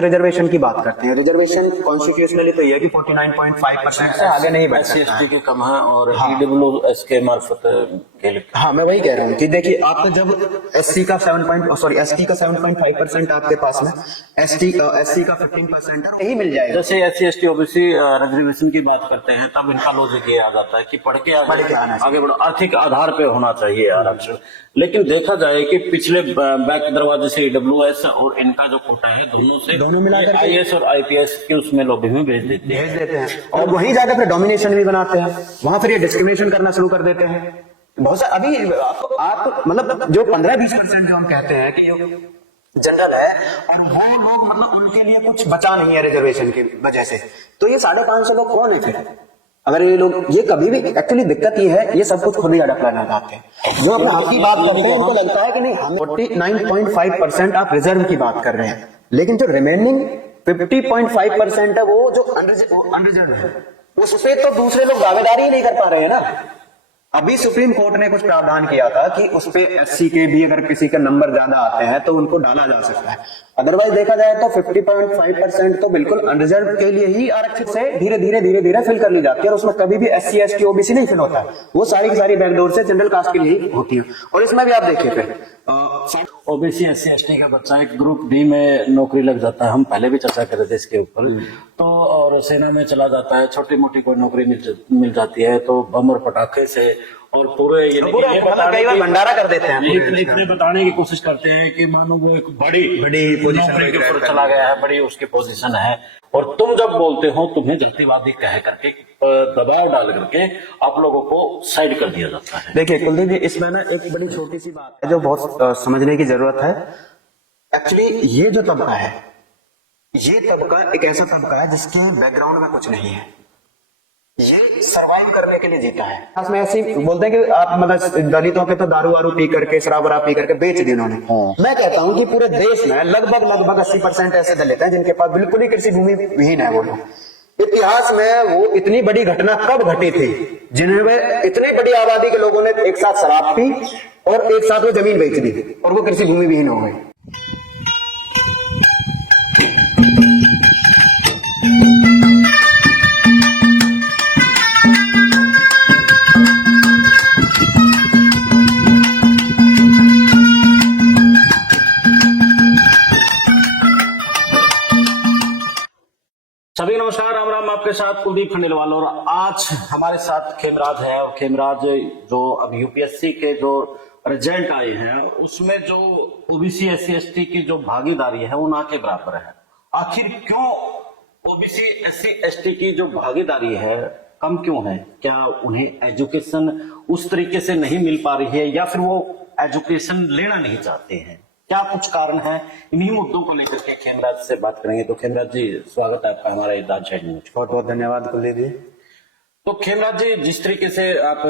Reservation की बात करते हैं। रिजर्वेशन कॉन्स्टिट्यूशनली तो ये है कि 49.5% से आगे नहीं बढ़ सकता है। के कम है और ईडब्ल्यूएस के मार्फत हाँ, मैं वही कह रहा हूँ कि देखिए आपका जब एसटी का 7.5% आपके पास में, एससी का 15% है, यही मिल जाएगा। जैसे एससी एसटी ओबीसी रिजर्वेशन की बात करते हैं तब इनका लॉजिक ये आ जाता है कि पढ़ के आगे बढ़ो, आर्थिक आधार पे होना चाहिए आरक्षण। लेकिन देखा जाए कि पिछले बैक दरवाजे से ईडब्ल्यूएस और इनका जो कोटा है दोनों मिलाकर आईएएस और आईपीएस के उसमें लॉबी में भेज देते हैं और वहीं जाकर फिर डोमिनेशन भी बनाते हैं, वहां फिर ये डिस्क्रिमिनेशन करना शुरू कर देते हैं। बहुत सा अभी आप मतलब जो 15-20% जो हम कहते हैं कि जनरल है और वो लोग मतलब उनके लिए कुछ बचा नहीं है रिजर्वेशन की वजह से, तो ये 550 लोग कौन है फिर? अगर ये लोग ये कभी भी एक्चुअली दिक्कत ये है, ये सब कुछ खुद ही अड़क लाना चाहते हैं। जो अपने हक की बात करते हैं उनको लगता है कि नहीं, हम 49.5% आप रिजर्व की बात कर रहे हैं, लेकिन जो रिमेनिंग 50.5% है वो जो अनरिजर्व है, उस पे तो दूसरे लोग दावेदारी ही नहीं कर पा रहे हैं ना। अभी सुप्रीम कोर्ट ने कुछ प्रावधान किया था कि उस पे एससी के भी अगर किसी का नंबर ज्यादा आते हैं तो उनको डाला जा सकता है। अदरवाइज देखा जाए तो 50.5% तो बिल्कुल अनरिजर्व के लिए ही आरक्षित से धीरे धीरे फिल कर ली जाती है और उसमें कभी भी एससी एसटी ओबीसी नहीं फिल होता, वो सारी की सारी बैकडोर से जनरल कास्ट के लिए होती है। और इसमें भी आप देखिए फिर ओबीसी एससी एसटी का बच्चा एक ग्रुप डी में नौकरी लग जाता है, हम पहले भी चर्चा कर रहे थे इसके ऊपर, तो और सेना में चला जाता है, छोटी मोटी कोई नौकरी मिल जाती है तो बम और पटाखे से और पूरे ये भंडारा कर देते हैं, इतने बताने की कोशिश करते हैं कि मानो वो एक बड़ी पोजीशन के ऊपर चला गया है, बड़ी उसकी पोजीशन है, और तुम जब बोलते हो तुम्हें जातिवादी कह करके दबाव डाल करके आप लोगों को साइड कर दिया जाता है। देखिए कुलदीप जी, इसमें ना एक बड़ी छोटी सी बात है जो बहुत समझने की जरूरत है। एक्चुअली ये जो तबका है, ये तबका एक ऐसा तबका है जिसके बैकग्राउंड में कुछ नहीं है, ये सरवाइव करने के लिए जीता है। उसमें ऐसे ही बोलते हैं कि आप मतलब दलितों के तो दारू वारू पी करके शराब वराब पी करके बेच दी उन्होंने। मैं कहता हूं कि पूरे देश में लगभग 80% ऐसे दलित हैं जिनके पास बिल्कुल ही कृषि भूमि विहीन है। वो लोग इतिहास में वो इतनी बड़ी घटना कब घटी थी जिन्हें इतनी बड़ी आबादी के लोगों ने एक साथ शराब पी और एक साथ वो जमीन बेच दी और वो कृषि भूमि विहीन हो गई। सभी नमस्कार, राम राम, आपके साथ कुलदीप खंडेलवाल। और आज हमारे साथ खेमराज है और खेमराज जो अब यूपीएससी के जो रिजल्ट आए हैं उसमें जो ओबीसी एससी एसटी की जो भागीदारी है वो ना के बराबर है। आखिर क्यों ओबीसी एससी एसटी की जो भागीदारी है कम क्यों है? क्या उन्हें एजुकेशन उस तरीके से नहीं मिल पा रही है या फिर वो एजुकेशन लेना नहीं चाहते हैं? क्या कुछ कारण है? इन्हीं मुद्दों को लेकर के खेमराज से बात करेंगे। तो खेमराज जी, स्वागत है आपका हमारे राजशाही न्यूज। बहुत बहुत धन्यवाद कुलदीप जी। तो खेमराज जी, जिस तरीके से आप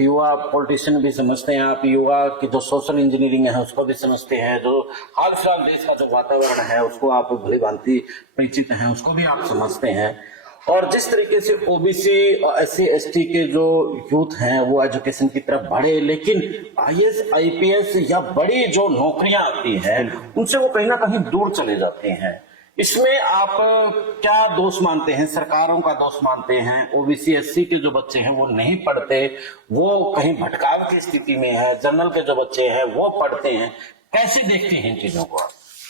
युवा पॉलिटिशियन भी समझते हैं, आप युवा की जो सोशल इंजीनियरिंग है उसको भी समझते हैं, जो हाल फिलहाल देश का जो वातावरण है उसको आप भली भांति परिचित हैं, उसको भी आप समझते हैं, और जिस तरीके से ओबीसी और एससी एसटी के जो यूथ हैं वो एजुकेशन की तरफ बढ़े, लेकिन आईएएस आईपीएस या बड़ी जो नौकरियां आती हैं उनसे वो कहीं ना कहीं दूर चले जाते हैं। इसमें आप क्या दोष मानते हैं? सरकारों का दोष मानते हैं? ओबीसी एससी के जो बच्चे हैं वो नहीं पढ़ते, वो कहीं भटकाव की स्थिति में है, जनरल के जो बच्चे हैं वो पढ़ते हैं, कैसे देखते हैं इन चीजों को?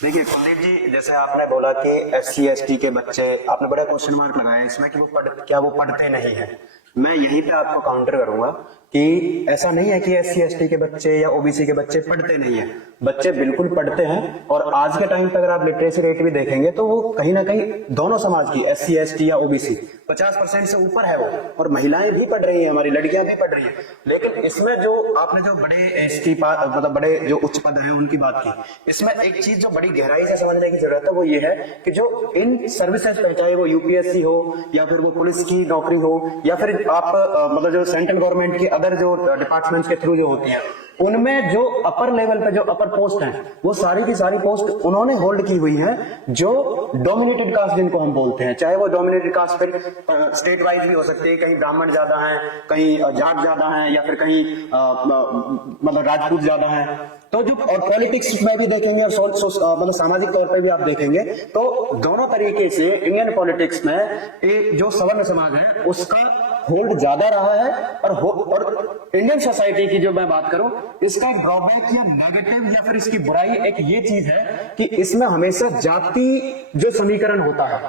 देखिए कुलदीप जी, जैसे आपने बोला कि एससी एसटी के बच्चे, आपने बड़ा क्वेश्चन मार्क लगाया इसमें कि क्या वो पढ़ते नहीं है। मैं यहीं पे आपको काउंटर करूंगा कि ऐसा नहीं है कि एससी एसटी के बच्चे या ओबीसी के बच्चे पढ़ते नहीं है। बच्चे बिल्कुल पढ़ते हैं, और आज के टाइम पे अगर आप लिटरेसी रेट भी देखेंगे तो वो कहीं ना कहीं दोनों समाज की, एससी एसटी या ओबीसी, 50% से ऊपर है वो, और महिलाएं भी पढ़ रही हैं, हमारी लड़कियां भी पढ़ रही हैं। लेकिन इसमें जो आपने जो बड़े एसटी मतलब बड़े जो उच्च पद हैं उनकी बात की, इसमें एक चीज जो बड़ी गहराई से समझने की जरूरत है वो ये है कि जो इन सर्विसेज में, चाहे वो यूपीएससी हो या फिर वो पुलिस की नौकरी हो या फिर आप मतलब जो सेंट्रल गवर्नमेंट की अदर जो डिपार्टमेंट्स के थ्रू जो होती है, उनमें जो अपर लेवल पे जो अपर पोस्ट हैं, वो सारी की सारी पोस्ट उन्होंने होल्ड की हुई है जो डोमिनेटेड कास्ट जिनको हम बोलते हैं। चाहे वो डोमिनेटेड कास्ट फिर स्टेट वाइज भी हो सकती है, कहीं ब्राह्मण ज्यादा है, कहीं जाट ज्यादा है, या फिर कहीं मतलब राजपूत ज्यादा है। तो जो और पॉलिटिक्स में भी देखेंगे और मतलब सामाजिक तौर पे भी आप देखेंगे तो दोनों तरीके से इंडियन पॉलिटिक्स में जो सवर्ण समाज है उसका होल्ड ज्यादा रहा है। और इंडियन सोसाइटी की जो मैं बात करूं, इसका एक ड्रॉबैक या नेगेटिव या फिर इसकी बुराई एक ये चीज है कि इसमें हमेशा जाति जो समीकरण होता है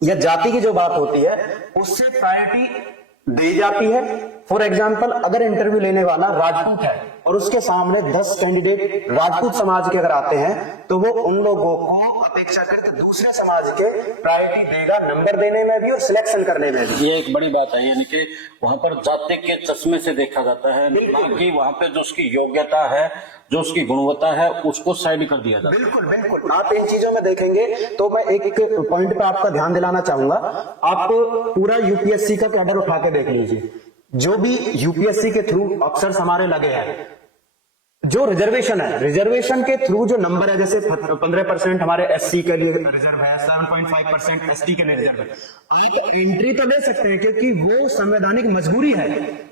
या जाति की जो बात होती है उससे प्रायोरिटी दी जाती है। फॉर एग्जाम्पल, अगर इंटरव्यू लेने वाला राजपूत है और उसके सामने 10 कैंडिडेट राजपूत समाज के अगर आते हैं तो वो उन लोगों को अपेक्षाकृत दूसरे समाज के प्रायोरिटी देगा, नंबर देने में भी और सिलेक्शन करने में भी। ये एक बड़ी बात है, यानी कि वहां पर जाति के चश्मे से देखा जाता है, बाकी वहां पे जो उसकी योग्यता है, जो उसकी गुणवत्ता है, उसको साइड कर दिया जाता है। बिल्कुल बिल्कुल, आप इन चीजों में देखेंगे तो मैं एक पॉइंट पे आपका ध्यान दिलाना चाहूंगा। आप पूरा यूपीएससी का कैडर उठा के देख लीजिए, जो भी यूपीएससी के थ्रू अफसर हमारे लगे हैं, जो रिजर्वेशन है, रिजर्वेशन के थ्रू जो नंबर है, जैसे 15% हमारे एससी के लिए रिजर्व है, 7.5% एसटी के लिए रिजर्व है, आप एंट्री तो ले सकते हैं क्योंकि वो संवैधानिक मजबूरी है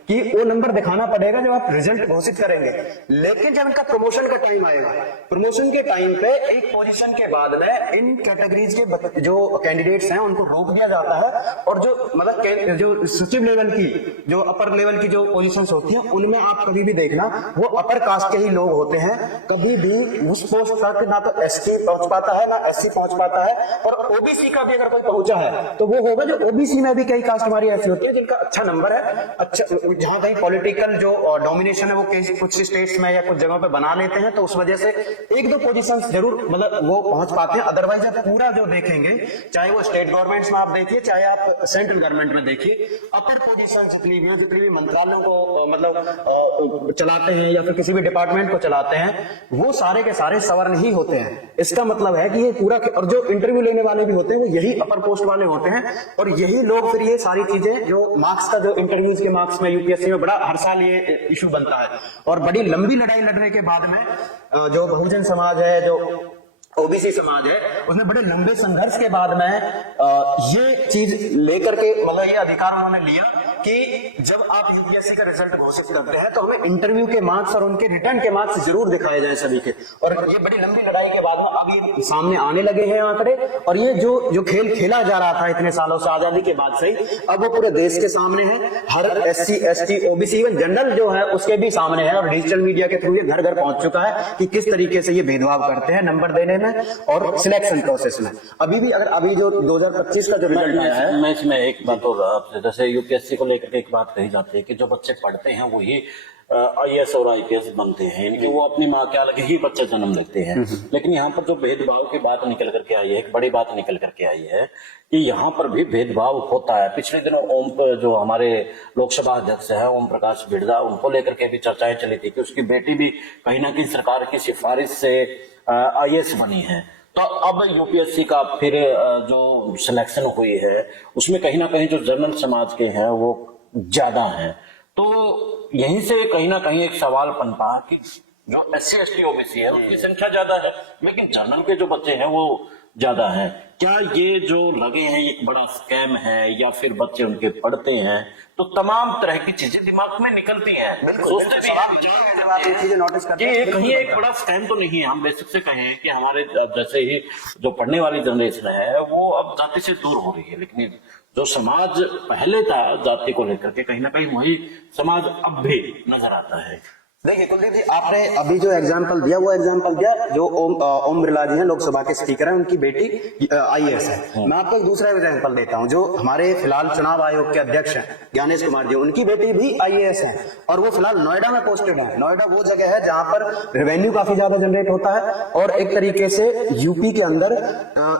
कि वो नंबर दिखाना पड़ेगा जब आप रिजल्ट घोषित करेंगे। लेकिन जब इनका प्रमोशन का टाइम आएगा, प्रमोशन के टाइम पे एक पोजीशन के बाद में इन कैटेगरीज के जो कैंडिडेट्स हैं उनको रोक दिया जाता है, और जो मतलब जो सचिव लेवल की, जो अपर लेवल की जो पोजीशंस होती हैं, उनमें आप कभी भी देखना वो अपर कास्ट के ही लोग होते हैं। कभी भी उस पोस्ट तक ना तो एसटी पहुंच पाता है ना एससी पहुंच पाता है, और ओबीसी का भी अगर कोई पहुंचा है तो वो होगा जो ओबीसी में भी कई कास्ट हमारी ऐसी होती है जिनका अच्छा नंबर है, अच्छा जहां कहीं पॉलिटिकल जो डोमिनेशन है वो कुछ स्टेट्स में या कुछ जगहों पे बना लेते हैं, तो उस वजह से एक दो पोजीशंस जरूर मतलब वो पहुंच पाते हैं। अदरवाइज आप पूरा जो देखेंगे, चाहे वो स्टेट गवर्नमेंट्स में आप देखिए, चाहे आप सेंट्रल गवर्नमेंट में देखिए, अपर पोजीशन जितनी भी मंत्रालयों को मतलब चलाते हैं या फिर किसी भी डिपार्टमेंट को चलाते हैं, वो सारे के सारे सवर्ण ही होते हैं। इसका मतलब है कि ये पूरा, और जो इंटरव्यू लेने वाले भी होते हैं वो यही अपर पोस्ट वाले होते हैं, और यही लोग फिर ये सारी चीजें जो मार्क्स का, जो इंटरव्यूज के मार्क्स में यूपीएससी में बड़ा हर साल ये इशू बनता है। और बड़ी लंबी लड़ाई लड़ने के बाद में जो बहुजन समाज है, जो ओबीसी समाज है, उसने बड़े लंबे संघर्ष के बाद में ये चीज लेकर के मतलब ये अधिकार उन्होंने लिया कि जब आप यूपीएससी का रिजल्ट घोषित करते हैं तो हमें इंटरव्यू के मार्क्स और उनके रिटर्न के मार्क्स जरूर दिखाए जाए सभी के। और ये बड़ी लंबी लड़ाई के बाद में अब ये सामने आने लगे हैं आंकड़े, और ये जो खेल खेला जा रहा था इतने सालों से आजादी के बाद से ही, अब वो पूरे देश के सामने है। हर SC ST OBC even general जो है उसके भी सामने है, और डिजिटल मीडिया के थ्रू ये घर घर पहुंच चुका है कि किस तरीके से ये भेदभाव करते हैं नंबर देने में और सिलेक्शन प्रोसेस में। अभी भी अगर अभी जो 2025 का जो रिजल्ट आया है, मैं इसमें एक बात और आपसे, जैसे यूपीएससी को लेकर के एक बात कही जाती है कि जो बच्चे पढ़ते हैं वही आईएएस और आईपीएस बनते हैं, इनकी वो अपनी माँ के अलग ही बच्चे जन्म लेते हैं। लेकिन यहाँ पर जो भेदभाव की बात निकल करके आई है, एक बड़ी बात निकल करके आई है कि यहाँ पर भी भेदभाव होता है। पिछले दिनों जो हमारे लोकसभा अध्यक्ष है ओम प्रकाश बिड़ला, उनको लेकर के भी चर्चाएं चली थी कि उसकी बेटी भी कहीं ना कहीं सरकार की सिफारिश से आईएएस बनी है। तो अब यूपीएससी का फिर जो सिलेक्शन हुई है उसमें कहीं ना कहीं जो जनरल समाज के हैं वो ज्यादा हैं, तो यहीं से कहीं ना कहीं एक सवाल पनपा कि जो एससी एसटी ओबीसी है उसकी संख्या ज्यादा है लेकिन जनरल के जो बच्चे हैं वो ज्यादा हैं। क्या ये जो लगे हैं एक बड़ा स्कैम है या फिर बच्चे उनके पढ़ते हैं तो तमाम तरह की चीजें दिमाग में निकलती हैं, सोचते भी हैं ये कहीं एक बड़ा स्कैम तो नहीं है। हम बेसिक से कहें कि हमारे जैसे ही जो पढ़ने वाली जनरेशन है वो अब जाति से दूर हो रही है, लेकिन जो समाज पहले था जाति को लेकर के कहीं ना कहीं वही समाज अब भी नजर आता है। देखिए कुलदीप जी, आपने अभी जो एग्जांपल दिया वो एग्जांपल दिया जो ओम बिरला जी हैं, लोकसभा के स्पीकर हैं, उनकी बेटी आईएएस है। मैं आपको एक दूसरा एग्जांपल देता हूं, जो हमारे फिलहाल चुनाव आयोग के अध्यक्ष हैं ज्ञानेश कुमार जी, उनकी बेटी भी आईएएस है और वो फिलहाल नोएडा में पोस्टेड है। नोएडा वो जगह है जहां पर रेवेन्यू काफी ज्यादा जनरेट होता है और एक तरीके से यूपी के अंदर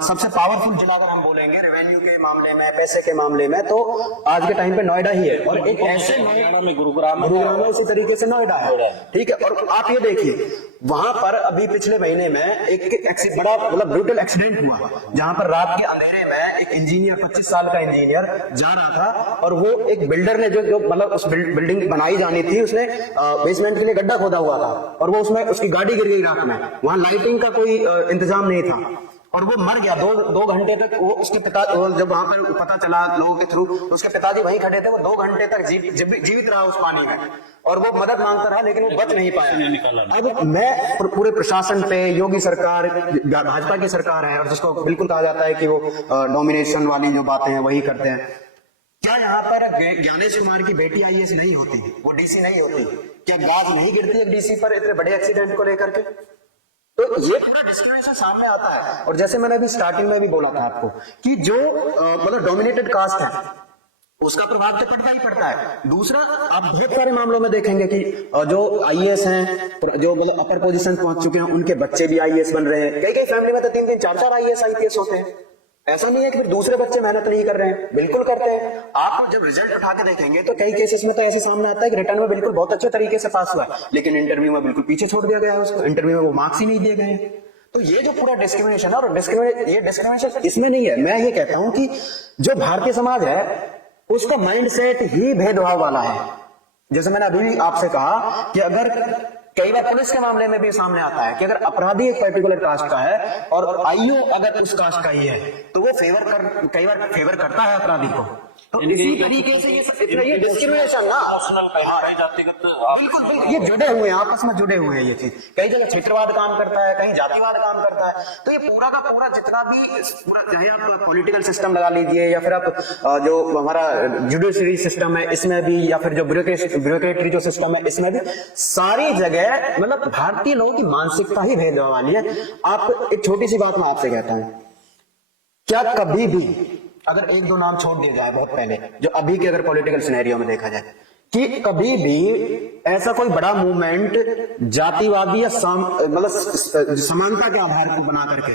सबसे पावरफुल जिला अगर हम बोलेंगे रेवेन्यू के मामले में, पैसे के मामले में, तो आज के टाइम पे नोएडा ही है। और एक ऐसे नोएडा में गुरुग्राम इसी तरीके से नोएडा है। ठीक है। और आप ये देखिए वहां पर अभी पिछले महीने में एक बड़ा मतलब ब्रूटल एक्सीडेंट हुआ, जहां पर रात के अंधेरे में एक इंजीनियर 25 साल का इंजीनियर जा रहा था और वो एक बिल्डर ने जो मतलब उस बिल्डिंग बनाई जानी थी, उसने बेसमेंट के लिए गड्ढा खोदा हुआ था और वो उसमें उसकी गाड़ी गिर गई रात में। वहां लाइटिंग का कोई इंतजाम नहीं था और वो मर गया। दो घंटे तक वो उसके पिता, जब वहां पर पता चला लोगों के थ्रू, उसके पिताजी वहीं खड़े थे, वो 2 घंटे तक जीवित रहा उस पानी में और वो मदद मांगता रहा लेकिन वो बच नहीं पाया। अब मैं पूरे प्रशासन पे, योगी सरकार, भाजपा की सरकार है और जिसको बिल्कुल कहा जाता है कि वो डोमिनेशन वाली जो बातें हैं वही करते हैं, क्या यहाँ पर ज्ञानेश कुमार की बेटी आईएएस नहीं होती, वो डीसी नहीं होती? क्या गाज नहीं गिरती है डीसी पर इतने बड़े एक्सीडेंट को लेकर के? तो ये पूरा डिस्क्रिमिनेशन सामने आता है। और जैसे मैंने अभी स्टार्टिंग में भी बोला था आपको कि जो मतलब डोमिनेटेड कास्ट है उसका प्रभाव तो पड़ता ही पड़ता है। दूसरा, आप बहुत सारे मामलों में देखेंगे कि जो आईएएस हैं, जो मतलब अपर पोजीशन पहुंच चुके हैं, उनके बच्चे भी आईएएस बन रहे हैं। कई फैमिली में तो 3-3, 4-4 आईएएस आईपीएस होते हैं। ऐसा नहीं है कि फिर दूसरे बच्चे मेहनत नहीं कर रहे हैं, बिल्कुल करते हैं। आप जब रिजल्ट उठा के देखेंगे तो कई केसेस में तो ऐसे सामने आता है कि रिटर्न में बिल्कुल बहुत अच्छे तरीके से पास हुआ है लेकिन इंटरव्यू में बिल्कुल पीछे छोड़ दिया गया है, उसको इंटरव्यू में वो मार्क्स ही नहीं दिए गए। तो ये जो पूरा डिस्क्रिमिनेशन है, और ये डिस्क्रिमिनेशन इसमें नहीं है, मैं ये कहता हूं कि जो भारतीय समाज है उसका माइंडसेट ही भेदभाव वाला है। जैसे मैंने अभी भी आपसे कहा कि अगर कई बार पुलिस के मामले में भी सामने आता है कि अगर अपराधी एक पर्टिकुलर कास्ट का है और आईओ अगर उस कास्ट का ही है तो वो कई बार फेवर करता है अपराधी को। तो इसी तरीके से ये डिस्क्रिमिनेशन ना जातिगत बिल्कुल ये जुड़े हुए हैं, आपस में जुड़े हुए हैं ये चीज। कई जगह क्षेत्रवाद काम करता है, कहीं जातिवाद काम करता है। तो ये पूरा का पूरा जितना भी पूरा, चाहे आप पॉलिटिकल सिस्टम लगा लीजिए या फिर आप जो हमारा जुडिशरी सिस्टम है इसमें भी, या फिर जो ब्यूरोक्रेटरी जो सिस्टम है इसमें भी, सारी जगह मतलब भारतीय लोगों की मानसिकता ही भेदभाव वाली है। आप एक छोटी सी बात मैं आपसे कहता हूं, क्या कभी भी अगर 1-2 नाम छोड़ दिए जाए बहुत पहले, जो अभी के अगर पॉलिटिकल सिनेरियो में देखा जाए, कि कभी भी ऐसा कोई बड़ा मूवमेंट जातिवादी या मतलब समानता के आधार को बना करके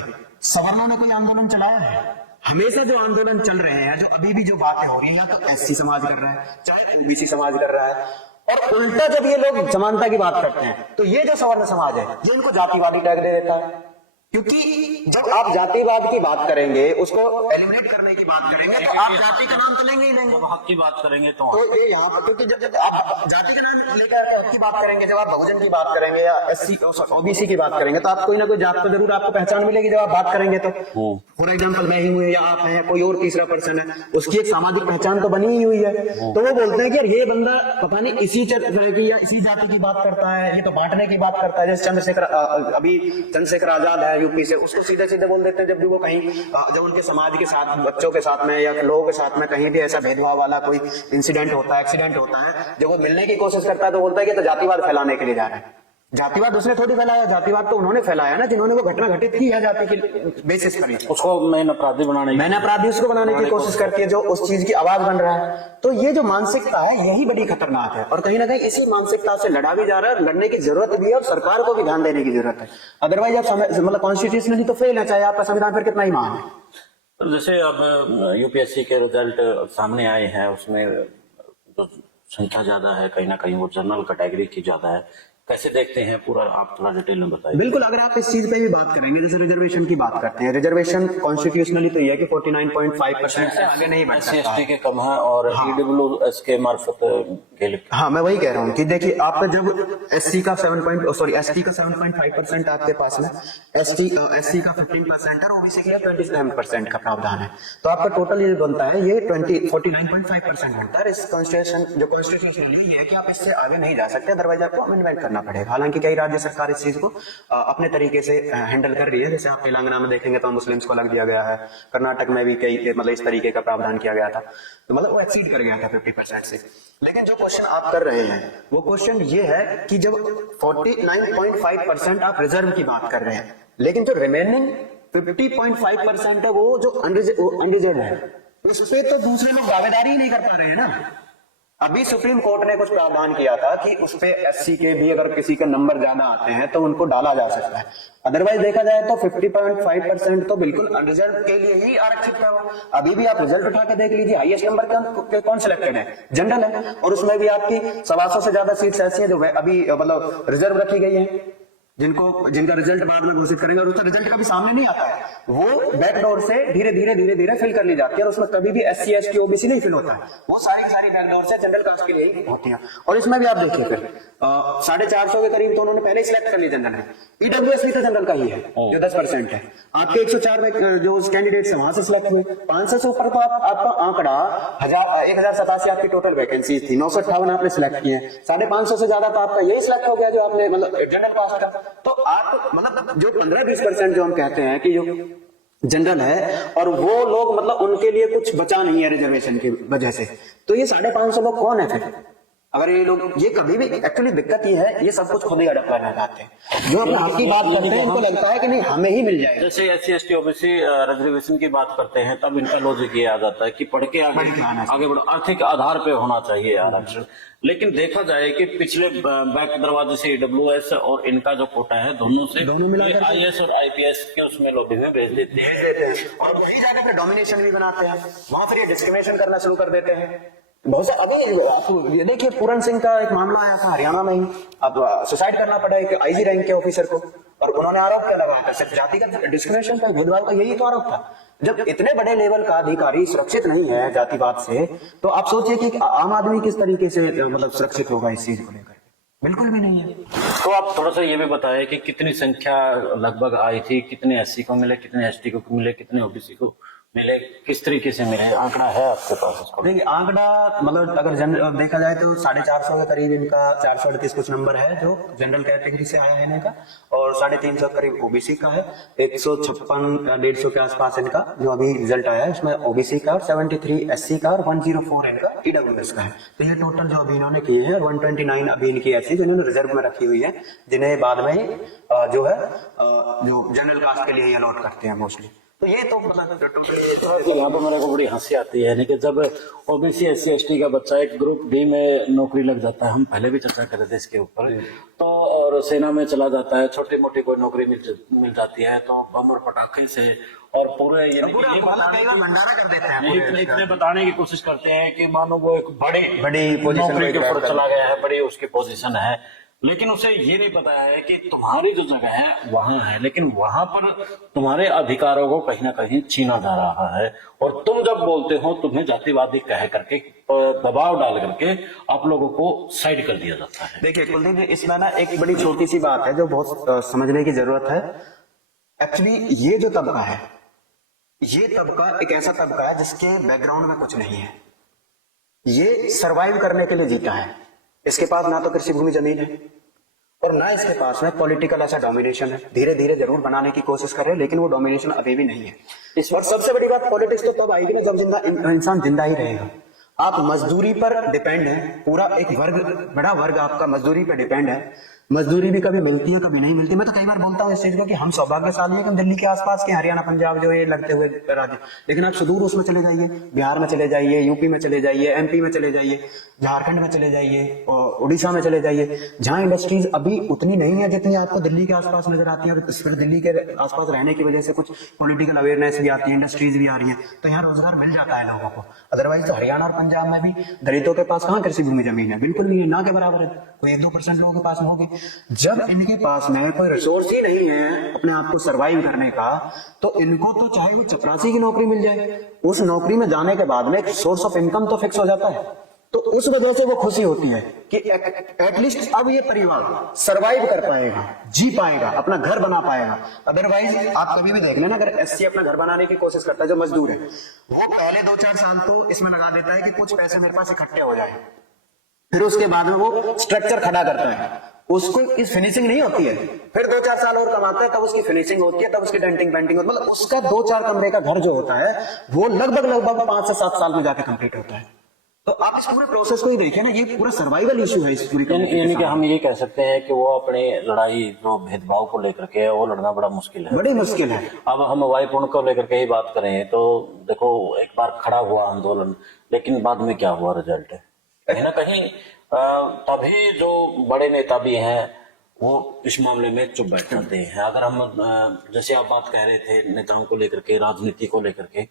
सवर्णों ने कोई आंदोलन चलाया है? हमेशा जो आंदोलन चल रहे हैं, जो अभी भी जो बातें हो रही है, तो एससी समाज कर रहा है, चाहे ओबीसी समाज कर रहा है, और उल्टा जब ये लोग समानता की बात करते हैं तो ये जो सवर्ण समाज है ये इनको जातिवादी टैग दे देता है। क्योंकि जब आप जातिवाद की बात करेंगे, उसको एलिमिनेट करने की बात करेंगे, तो आप जाति का नाम तो लेंगे ही लेंगे। हक की बात करेंगे तो ये यहाँ पर, क्योंकि जब आप जाति का नाम लेकर हक की बात करेंगे, जब आप बहुजन की बात करेंगे या एससी ओबीसी की बात करेंगे, तो आप कोई ना कोई जात तो जरूर आपको पहचान मिलेगी जब आप बात करेंगे तो। फॉर एग्जाम्पल मैं ही हूँ या आप हैं, कोई और तीसरा पर्सन है, उसकी एक सामाजिक पहचान तो बनी ही हुई है। तो वो बोलते हैं कि यार ये बंदा पता नहीं इसी तरह की या इसी जाति की बात करता है, ये तो बांटने की बात करता है। जैसे अभी चंद्रशेखर आजाद है यूपी से, उसको सीधे बोल देते हैं जब भी वो कहीं, जब उनके समाज के साथ, बच्चों के साथ में या लोगों के साथ में कहीं भी ऐसा भेदभाव वाला कोई इंसिडेंट होता है, एक्सीडेंट होता है, जब वो मिलने की कोशिश करता है तो बोलता है कि तो जातिवाद फैलाने के लिए जा रहा है। जातिवाद उसने थोड़ी फैलाया, जातिवाद तो उन्होंने फैलाया ना, जिन्होंने वो घटना घटित की है जाति की बेसिस पर। उसको मैंने अपराधी उसको बनाने की कोशिश करती है, जो उस चीज की आवाज बन रहा है। तो ये जो मानसिकता है यही बड़ी खतरनाक है, और कहीं ना कहीं इसी मानसिकता से लड़ा भी जा रहा है, लड़ने की जरूरत भी है, और सरकार को भी ध्यान देने की जरूरत है। अदरवाइज आप मतलब कॉन्स्टिट्यूशनली तो फेल है, चाहे आपका संविधान फिर कितना ही महान है। जैसे अब यूपीएससी के रिजल्ट सामने आए हैं, उसमें जो संख्या ज्यादा है, कहीं ना कहीं वो जनरल कैटेगरी की ज्यादा है, कैसे देखते हैं पूरा, आप थोड़ा डिटेल में बताइए। बिल्कुल, अगर आप इस चीज पे भी बात करेंगे, जैसे रिजर्वेशन की बात करते हैं, रिजर्वेशन कॉन्स्टिट्यूशनली तो यह कि 49.5% से आगे नहीं बढ़ सकता। एससी के कम है और ईडब्ल्यूएस के मार्फत हाँ, मैं वही कह रहा हूँ कि देखिए आपका जब एससी का 7.5% आपके पास में, एससी का 15% है, ओबीसी के लिए 27% का प्रावधान है, तो आपका टोटल ये बनता है, ये 49.5% बनता है। इस कॉन्स्टिट्यूशन ये है कि आप इससे आगे नहीं जा सकते, अदरवाइज आपको अमेंडमेंट करना पड़ेगा। हालांकि कई राज्य सरकार इस चीज को अपने तरीके से हैंडल कर रही है। जैसे आप तेलंगाना में देखेंगे तो मुस्लिम्स को अलग दिया गया है, कर्नाटक में भी कई मतलब इस तरीके का प्रावधान किया गया था, तो मतलब वो एक्सीड कर गया था 50% से। लेकिन जो क्वेश्चन आप कर रहे हैं वो क्वेश्चन ये है कि जब 49.5% आप रिजर्व की बात कर रहे हैं, लेकिन जो रिमेनिंग 50.5% है वो जो अनरिजर्व है, उस पे तो दूसरे लोग दावेदारी ही नहीं कर पा रहे हैं ना। अभी सुप्रीम कोर्ट ने कुछ प्रावधान किया था कि उस पे एससी के भी अगर किसी के नंबर ज्यादा आते हैं तो उनको डाला जा सकता है। अदरवाइज देखा जाए तो 50.5% तो बिल्कुल अनरिजर्व के लिए ही आरक्षित है वो। अभी भी आप रिजल्ट उठा के देख लीजिए, हाईएस्ट नंबर के कौन सिलेक्टेड है, जनरल है, और उसमें भी आपकी 125 से ज्यादा सीट्स ऐसी हैं जो अभी मतलब रिजर्व रखी गई है, जिनका रिजल्ट बाद में घोषित करेंगे, और उसका रिजल्ट कभी सामने नहीं आता है, वो बैकडोर से धीरे धीरे फिल कर ली जाती है, और उसमें कभी भी एससी एसटी ओबीसी नहीं फिल होता है, वो सारी बैकडोर से जनरल कास्ट के लिए ही होती है। और इसमें भी आप देखिए फिर 450 के करीब तो उन्होंने पहले ही सिलेक्ट कर ली जनरल है। ईडब्ल्यूएस भी तो जनरल का ही है जो 10% है। आपके 104 में जो कैंडिडेट्स है वहां से सिलेक्ट हुए, 500 से ऊपर तो आपका आंकड़ा 1087 आपकी टोटल वैकेंसी थी, 958 आपने सिलेक्ट किए, 550 से ज्यादा तो आपका यही सिलेक्ट हो गया जो आपने मतलब जनरल कास्ट का। तो आप मतलब जो 15-20% जो हम कहते हैं कि जो जनरल है, और वो लोग मतलब उनके लिए कुछ बचा नहीं है रिजर्वेशन की वजह से, तो ये 550 लोग कौन है फिर? अगर ये लोग ये कभी भी एक्चुअली दिक्कत ये है, ये सब कुछ खुद ही अडप्ट करना चाहते हैं, जो अपने हक की बात करते हैं इनको लगता है कि नहीं हमें ही मिल जाएगा। जैसे एससी एसटी ओबीसी रिजर्वेशन की बात करते हैं तब इनका लॉजिक ये आ जाता है कि पढ़ के आगे बढ़ो, आर्थिक आधार पे होना चाहिए आरक्षण। लेकिन देखा जाए कि पिछले बैक दरवाजे से ईडब्ल्यूएस और इनका जो कोटा है दोनों से आईएएस और आईपीएस के उसमें लॉबी में भेज देते हैं, और वही जाकर फिर डोमिनेशन भी बनाते हैं, वहां फिर ये डिस्क्रिमिनेशन करना शुरू कर देते हैं। बहुत से अभी ये देखिए पूरन सिंह का एक मामला आया था हरियाणा में ही, अब सुसाइड करना पड़ा एक आईजी रैंक के ऑफिसर को, और उन्होंने आरोप क्या लगाया था, सिर्फ जातिगत डिस्क्रिमिनेशन का, भेदभाव का यही तो आरोप था। जब इतने बड़े लेवल का अधिकारी सुरक्षित नहीं है जातिवाद से, तो आप सोचिए कि आम आदमी किस तरीके से मतलब सुरक्षित होगा इस चीज को लेकर? बिल्कुल भी नहीं है। तो आप थोड़ा सा ये भी बताएं कि कितनी संख्या लगभग आई थी, कितने एससी को मिले, कितने एसटी को मिले, कितने ओबीसी को मिले, किस तरीके से मिले, आंकड़ा है आपके पास उसको? देखिए आंकड़ा मतलब अगर जनरल देखा जाए तो 450 के करीब इनका 438 कुछ नंबर है जो जनरल कैटेगरी से आया है इनका, और 350 करीब ओबीसी का है, 156-150 के आसपास इनका जो अभी रिजल्ट आया है उसमें ओबीसी का, और 73 एससी का, और 104 इनका ईडब्ल्यूएस का है। तो ये टोटल जो अभी इन्होंने किए हैं, 129 अभी इनकी ऐसी जो इन्होंने रिजर्व में रखी हुई है, जिन्हें बाद में ही जो है जो जनरल कास्ट के लिए ही अलॉट करते हैं मोस्टली। तो ये तो मतलब यहाँ पर मेरे को बड़ी हंसी आती है यानी कि जब ओबीसी एससी एसटी का बच्चा एक ग्रुप डी में नौकरी लग जाता है, हम पहले भी चर्चा कर रहे थे इसके ऊपर, तो और सेना में चला जाता है, छोटी मोटी कोई नौकरी मिल जाती है, तो बम और पटाखे से और पूरे ये बताने की कोशिश करते हैं कि मानो वो एक बड़ी पोजीशन के ऊपर चला गया है, बड़ी उसकी पोजीशन है, लेकिन उसे ये नहीं पता है कि तुम्हारी जो जगह है वहां है, लेकिन वहां पर तुम्हारे अधिकारों को कहीं ना कहीं छीना जा रहा है, और तुम जब बोलते हो तुम्हें जातिवादी कह करके दबाव डाल करके आप लोगों को साइड कर दिया जाता है। देखिए कुलदीप जी, इसमें ना एक बड़ी छोटी सी बात है जो बहुत समझने की जरूरत है। एक्चुअली ये जो तबका है, ये तबका एक ऐसा तबका है जिसके बैकग्राउंड में कुछ नहीं है, ये सरवाइव करने के लिए जीता है। इसके पास ना तो कृषि भूमि जमीन है, और ना इसके पास में पॉलिटिकल ऐसा डोमिनेशन है। धीरे धीरे जरूर बनाने की कोशिश कर रहे हैं, लेकिन वो डोमिनेशन अभी भी नहीं है। इस और सबसे बड़ी बात, पॉलिटिक्स तो तब आएगी ना जब इंसान जिंदा ही रहेगा। आप मजदूरी पर डिपेंड है, पूरा एक वर्ग, बड़ा वर्ग आपका मजदूरी पर डिपेंड है। मजदूरी भी कभी मिलती है कभी नहीं मिलती। मैं तो कई बार बोलता हूँ इस चीज को कि हम सौभाग्यशाली हैं कि हम दिल्ली के आसपास के हरियाणा पंजाब जो ये लगते हुए राज्य, लेकिन आप सुदूर उसमें चले जाइए, बिहार में चले जाइए, यूपी में चले जाइए, एमपी में चले जाइए, झारखंड में चले जाइए, और उड़ीसा में चले जाइए, जहाँ इंडस्ट्रीज अभी उतनी नहीं है जितनी आपको दिल्ली के आसपास नजर आती है। फिर दिल्ली के आसपास रहने की वजह से कुछ पॉलिटिकल अवेयरनेस भी आती है, इंडस्ट्रीज भी आ रही है, तो यहाँ रोजगार मिल जाता है लोगों को। अदरवाइज तो हरियाणा और पंजाब में भी दलितों के पास कहाँ कृषि भूमि जमीन है, बिल्कुल नहीं है, ना के बराबर है, कोई 1-2% लोगों के पास में होगी। जब इनके पास में कोई रिसोर्स ही नहीं है अपने आप को सरवाइव करने का, तो इनको तो चाहे वो चपरासी की नौकरी मिल जाए, उस नौकरी में जाने के बाद में एक सोर्स ऑफ इनकम तो फिक्स हो जाता है, तो उस वजह से वो खुशी होती है कि एटलीस्ट अब ये परिवार सरवाइव कर पाएगा, जी पाएगा, अपना घर बना पाएगा। अदरवाइज आप कभी भी देख लेना, अगर एससी अपना घर बनाने की कोशिश करता है, जो मजदूर है, वो पहले 2-4 साल तो इसमें लगा देता है कि कुछ पैसे मेरे पास इकट्ठे हो जाए, फिर उसके बाद में वो स्ट्रक्चर खड़ा करता है, उसको इस फिनिशिंग नहीं होती है, फिर 2-4 साल और कमाता है, तब उसकी फिनिशिंग होती है, तब उसकी डेंटिंग पेंटिंग होती है। मतलब उसका 2-4 कमरे का घर जो होता है वो लगभग 5 से 7 साल में जाके कंप्लीट होता है। तो आप इस पूरे प्रोसेस को ही देखिए ना, ये पूरा सर्वाइवल इशू है इस पूरी यानी कि हम ये कह सकते हैं कि वो अपने लड़ाई जो भेदभाव को लेकर के वो लड़ना बड़ा मुश्किल है, बड़ी मुश्किल है। अब हम वायुपूर्ण को लेकर के ही बात करें तो देखो, एक बार खड़ा हुआ आंदोलन, लेकिन बाद में क्या हुआ रिजल्ट है? कहीं ना कहीं तभी जो बड़े नेता भी हैं वो इस मामले में चुप बैठ जाते हैं। अगर हम जैसे आप बात कह रहे थे नेताओं को लेकर के, राजनीति को लेकर के,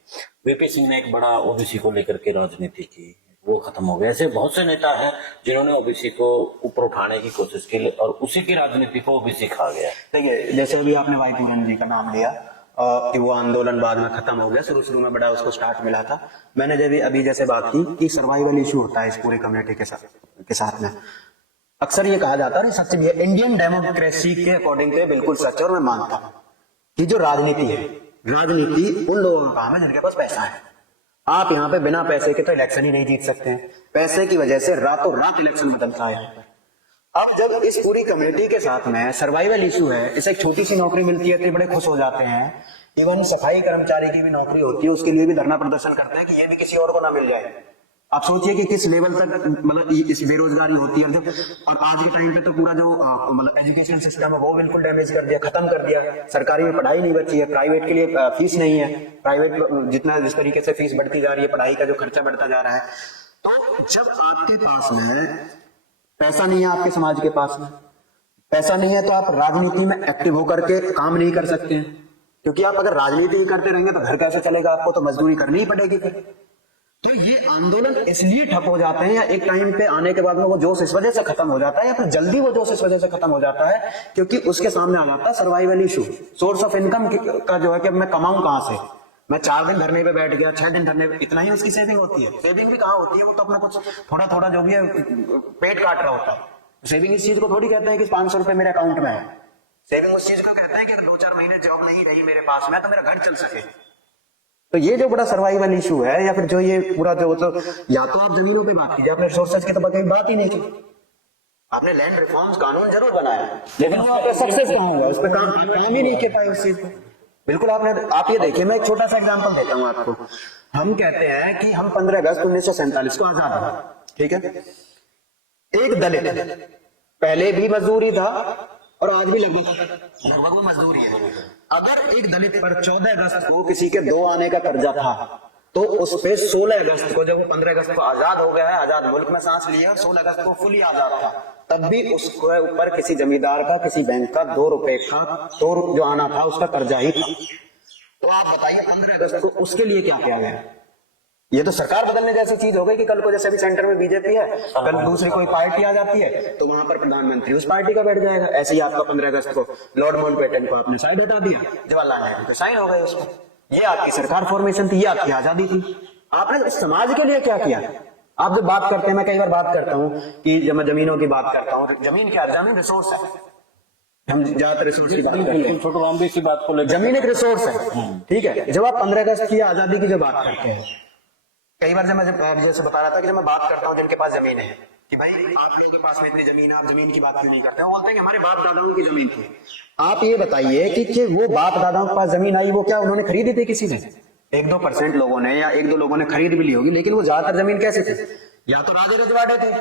वीपी सिंह ने एक बड़ा ओबीसी को लेकर के राजनीति की, वो खत्म हो गया। ऐसे बहुत से नेता हैं जिन्होंने ओबीसी को ऊपर उठाने की कोशिश की और उसी की राजनीति को ओबीसी खा गया। देखिए, जैसे अभी आपने वाई पूरन जी का नाम लिया कि वो आंदोलन बाद में खत्म हो गया, शुरू में बड़ा उसको स्टार्ट मिला था। मैंने जब अभी जैसे बात की कि सर्वाइवल इशू होता है इस पूरी कम्युनिटी के साथ में, अक्सर ये कहा जाता है, सच भी है, इंडियन डेमोक्रेसी के अकॉर्डिंग तो बिल्कुल सच है। और मैं मानता हूं कि जो राजनीति है, राजनीति उन लोगों का काम है जिनके पास पैसा है। आप यहाँ पे बिना पैसे के तो इलेक्शन ही नहीं जीत सकते हैं। पैसे की वजह से रातों रात इलेक्शन बदलता है यहाँ पर। अब जब इस पूरी कम्युनिटी के साथ में सर्वाइवल इशू है, इसे एक छोटी सी नौकरी मिलती है तो ये बड़े खुश हो जाते हैं। इवन सफाई कर्मचारी की भी नौकरी होती है, उसके लिए भी धरना प्रदर्शन करते हैं कि ये भी किसी और को ना मिल जाए। आप सोचिए कि किस लेवल तक मतलब इस बेरोजगारी होती है। और आज के टाइम पे तो पूरा जो मतलब एजुकेशन सिस्टम है वो बिल्कुल डैमेज कर दिया, खत्म कर दिया। सरकारी में पढ़ाई नहीं बची है, प्राइवेट के लिए फीस नहीं है। प्राइवेट जिस तरीके से फीस बढ़ती जा रही है, पढ़ाई का जो खर्चा बढ़ता जा रहा है। तो जब आपके पास में पैसा नहीं है, आपके समाज के पास में पैसा नहीं है, तो आप राजनीति में एक्टिव होकर के काम नहीं कर सकते हैं। क्योंकि आप अगर राजनीति ही करते रहेंगे तो घर कैसे चलेगा, आपको तो मजदूरी करनी ही पड़ेगी फिर। तो ये आंदोलन इसलिए ठप हो जाते हैं या एक टाइम पे आने के बाद में वो जोश इस वजह से खत्म हो जाता है, या फिर जल्दी वो जोश इस वजह से खत्म हो जाता है क्योंकि उसके सामने आ जाता है survival issue, source of income का जो है कि अब मैं कमाऊं कहां से। मैं 4 दिन धरने पे बैठ गया, 6 दिन धरने पे, इतना ही उसकी सेविंग होती है। सेविंग भी कहाँ होती है, वो तो अपना कुछ थोड़ा थोड़ा जो भी है पेट काट रहा होता है। सेविंग इस चीज को थोड़ी कहते हैं कि 500 रुपए मेरे अकाउंट में है। सेविंग उस चीज को कहते हैं कि 2-4 महीने जॉब नहीं रही मेरे पास में तो मेरा घर चल सके। तो ये जो बड़ा सर्वाइवल इशू है, या फिर जो ये पूरा जो तो या तो आप जमीनों पे बात कीजिए, आपने रिसोर्सेज की तो कहीं बात ही नहीं की। आपने लैंड रिफॉर्म्स कानून जरूर बनाया, लेकिन वहां पे सक्सेस कहाँ हुआ, उस पर काम ही नहीं किया उस चीज पे। बिल्कुल आप ये देखिए, मैं एक छोटा सा एग्जांपल देता हूँ आपको। हम कहते हैं कि हम 15 अगस्त 1947 को आजाद हुआ, ठीक है। एक दलित पहले भी मजदूरी था और आज भी लगभग मजदूरी है। अगर एक दलित पर 14 अगस्त को किसी के 2 आने का कर्जा था तो उस पे 16 अगस्त को, जब वो 15 अगस्त को आजाद हो गया है, आजाद मुल्क में सांस लिया, 16 अगस्त को फुली आजाद था, तब भी उसके ऊपर किसी जमींदार का, किसी बैंक का 2 रुपए का जो आना था उसका कर्जा ही था। तो आप बताइए 15 अगस्त को उसके लिए क्या किया गया। ये तो सरकार बदलने जैसी चीज हो गई कि कल को जैसे भी सेंटर में बीजेपी है, कल दूसरी कोई पार्टी आ जाती है तो वहां पर प्रधानमंत्री उस पार्टी का बैठ जाएगा। ऐसे ही आपका 15 अगस्त को लॉर्ड माउंटबेटन को आपने साइड हटा दिया, जवाहरलाल नेहरू को साइन हो गए उसको। ये आपकी सरकार फॉर्मेशन थी, ये आपकी आजादी थी। आपने समाज के लिए क्या किया। आप जब बात करते हैं, मैं कई बार बात करता हूँ कि जब मैं जमीनों की बात करता हूँ, जमीन क्या है, जमीन रिसोर्स है। हम ज्यादातर रिसोर्स की बात करते हैं, छोटू लंबी सी बात को लेकर जमीन एक रिसोर्स है, ठीक है। जब आप 15 अगस्त की आजादी की जो बात करते हैं, कई बार जब मैं जैसे बता रहा था कि जब मैं बात करता हूँ जिनके पास जमीन है कि भाई आप लोगों के पास में इतनी जमीन है, आप जमीन की बात क्यों नहीं करते, बोलते हैं कि हमारे बाप दादाओं की जमीन थी। आप ये बताइए कि वो बाप दादाओं के पास जमीन आई, वो क्या उन्होंने खरीदी थी किसी ने? 1-2% लोगों ने या 1-2 लोगों ने खरीद भी ली होगी, लेकिन वो ज्यादातर जमीन कैसे थी, या तो राजे रजवाड़े थे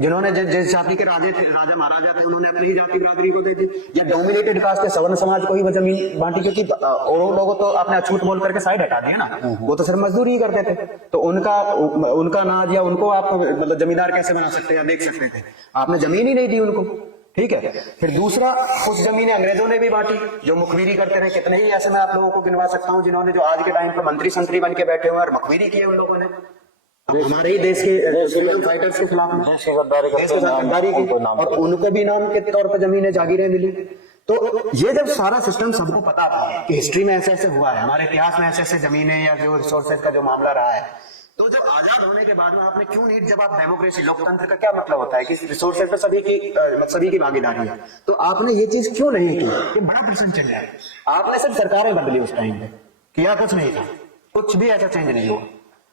जिन्होंने जिस जाति के राजा महाराजा थे उन्होंने अपनी ही जाति बिरादरी को दे दी, या डोमिनेटेड कास्ट के सवर्ण समाज को ही वो जमीन बांटी। क्योंकि और लोगों तो आपने अछूत बोल करके साइड हटा दिया ना, वो तो सिर्फ मजदूरी ही करते थे, तो उनका अनाज या उनको आप मतलब जमींदार कैसे बना सकते या देख सकते थे। आपने जमीन ही नहीं दी उनको, ठीक है। फिर दूसरा, कुछ जमीनें अंग्रेजों ने भी बांटी जो मुखबिरी करते रहे। कितने ही ऐसे मैं आप लोगों को गिनवा सकता हूँ जिन्होंने, जो आज के टाइम पर मंत्री संतरी बन के बैठे हुए और मुखबिरी की है उन लोगों ने हमारे ही देश के फ्रीडम फाइटर्स के खिलाफ देश के गद्दारी की, और उनको भी नाम के तौर पर जमीनें जागीरें मिली। तो ये जब सारा सिस्टम सबको पता था कि हिस्ट्री में ऐसे ऐसे हुआ है, हमारे इतिहास में ऐसे ऐसे जमीनें या जो रिसोर्सेज का जो मामला रहा है, तो जब आजाद होने के बाद में आपने क्यों नहीं, जब आप डेमोक्रेसी, लोकतंत्र का क्या मतलब होता है कि रिसोर्सेज पे सभी की भागीदारी है, तो आपने ये चीज क्यों नहीं की। ये बड़ा प्रश्न चल रहा है। आपने सिर्फ सरकारें बदली, उस टाइम पे किया कुछ नहीं था, कुछ भी ऐसा चेंज नहीं हुआ।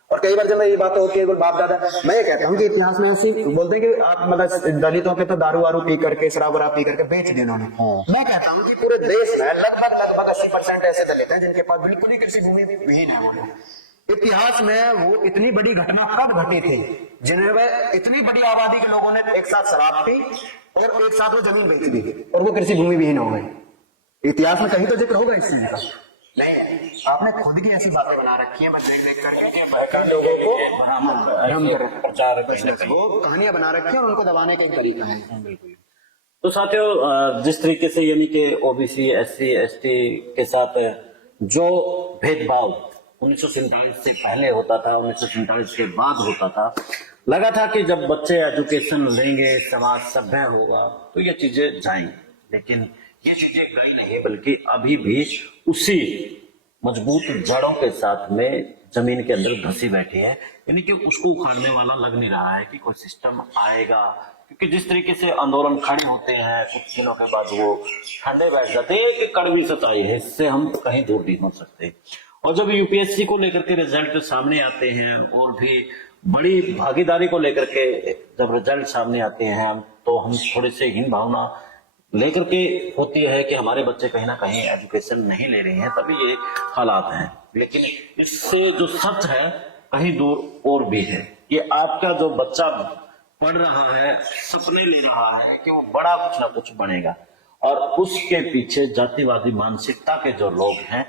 और कई बार जब मैं ये बात होती है बाप दादा, मैं ये कहता हूँ कि इतिहास में ऐसे बोलते हैं कि आप मतलब दलितों के तो दारू वारू पी करके, शराब वराब पी करके बेच दिया उन्होंने। मैं कहता हूँ कि पूरे देश में लगभग 80% ऐसे दलित हैं जिनके पास बिल्कुल ही कृषि भूमि भी विहीन है। इतिहास में वो इतनी बड़ी घटना कब घटी थी जिन्हें इतनी बड़ी आबादी के लोगों ने एक साथ शराब पी और एक साथ वो जमीन बेच दी और वो कृषि भूमि विहीन हो गई। इतिहास में कहीं तो जिक्र होगा इस चीज का? नहीं, आपने खुद की ऐसी बातें बना रखी है, मैं देख करके बहका लोगों को भ्रम कर रहे हैं। प्रचार कहीं ना कहीं। वो कहानियां बना रखी है और उनको दबाने का एक तरीका है। बिल्कुल। तो साथियों, जिस तरीके से यानी कि ओबीसी SC ST के साथ जो भेदभाव 1947 से पहले होता था, 1947 के बाद होता था, लगा था कि जब बच्चे एजुकेशन लेंगे समाज सभ्य होगा तो ये चीजें जाएंगी, लेकिन ये चीजें गई नहीं, बल्कि अभी भी उसी मजबूत जड़ों के साथ में जमीन के अंदर धसी बैठी है। यानी कि उसको उखाड़ने वाला लग नहीं रहा है कि कोई सिस्टम आएगा, क्योंकि जिस तरीके से आंदोलन खड़े होते हैं कुछ दिनों के बाद वो ठंडे बैठ जाते हैं कि कड़वी सच्चाई है, इससे हम कहीं दूर नहीं हो सकते। और जब यूपीएससी को लेकर के रिजल्ट सामने आते हैं और भी बड़ी भागीदारी को लेकर के जब रिजल्ट सामने आते हैं तो हम थोड़े से हीन भावना लेकर के होती है कि हमारे बच्चे कहीं ना कहीं एजुकेशन नहीं ले रहे हैं, तभी ये हालात हैं। लेकिन इससे जो सच है कहीं दूर और भी है कि आपका जो बच्चा पढ़ रहा है, सपने ले रहा है कि वो बड़ा कुछ ना कुछ बनेगा, और उसके पीछे जातिवादी मानसिकता के जो लोग हैं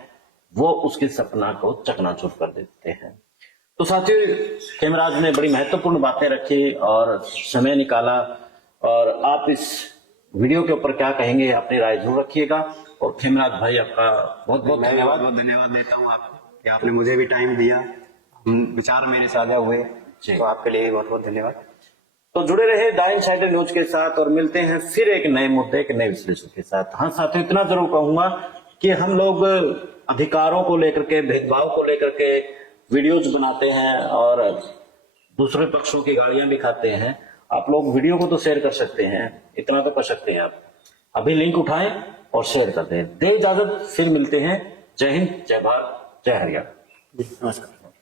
वो उसके सपना को चकनाचूर कर देते हैं। तो साथियों, खेमराज ने बड़ी महत्वपूर्ण बातें रखी और समय निकाला, और आप इस वीडियो के ऊपर क्या कहेंगे, अपनी राय जरूर रखिएगा। और खेमराज भाई, आपका बहुत बहुत धन्यवाद। बहुत धन्यवाद देता हूँ आपको कि आपने मुझे भी टाइम दिया, विचार मेरे साझा हुए, तो आपके लिए बहुत बहुत धन्यवाद। तो जुड़े रहे द इनसाइडर न्यूज के साथ, और मिलते हैं फिर एक नए मुद्दे, एक नए विश्लेषण के साथ। हाँ साथियों, इतना जरूर कहूंगा कि हम लोग अधिकारों को लेकर के, भेदभाव को लेकर के वीडियोज बनाते हैं और दूसरे पक्षों की गाड़ियां भी खाते हैं। आप लोग वीडियो को तो शेयर कर सकते हैं, इतना तो कर सकते हैं आप। अभी लिंक उठाएं और शेयर कर दें। दे इजाजत, फिर मिलते हैं। जय हिंद, जय भारत, जय हरियाणा। नमस्कार।